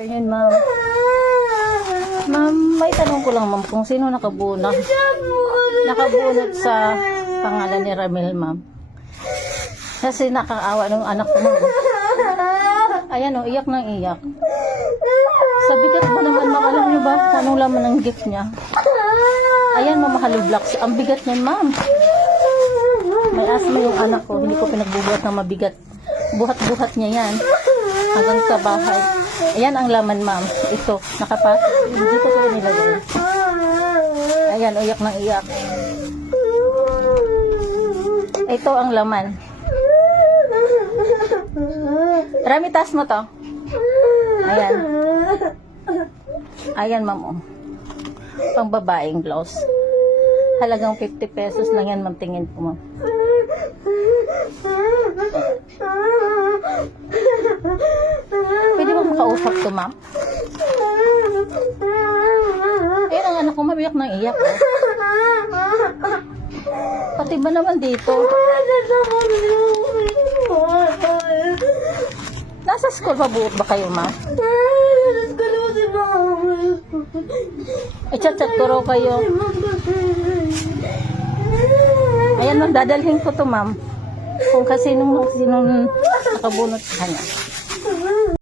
Afternoon, ma'am. Ma'am, may tanong ko lang, ma'am, kung sino nakabunot sa pangalan ni Ramil, ma'am. Kasi nakakaawa ng anak ko, ma'am. Ayan, oh, iyak ng iyak. Sa bigat mo naman, ma'am, alam niyo ba kung anong laman ng gift niya? Ayan, ma'am, Hollow Blocks. Ang bigat niyan, ma'am. May asma yung anak ko. Hindi ko pinagbubuhat ng mabigat. Buhat-buhat niya yan. Hanggang sa bahay. Ayan ang laman, ma'am. Ito, nakapasok. Hindi ko pa nilagay. Ayan, uyak ng iyak. Ito ang laman. Rami, taas mo to. Ayan. Ayan, ma'am. Oh. Pang babaeng blouse. Halagang 50 pesos lang yan, ma'am. Tingin po, ma'am. Pwede ba makausap to, ma'am? Ayan ang anak ko, mabiyak ng iyak. Oh. Pati ba naman dito? Nasa school pa buot ba kayo, ma'am? I-chat-chat ko raw kayo. Ayan, ma'am, dadalhin ko to, ma'am. Kung kasi sinong nakabunot sa kanya.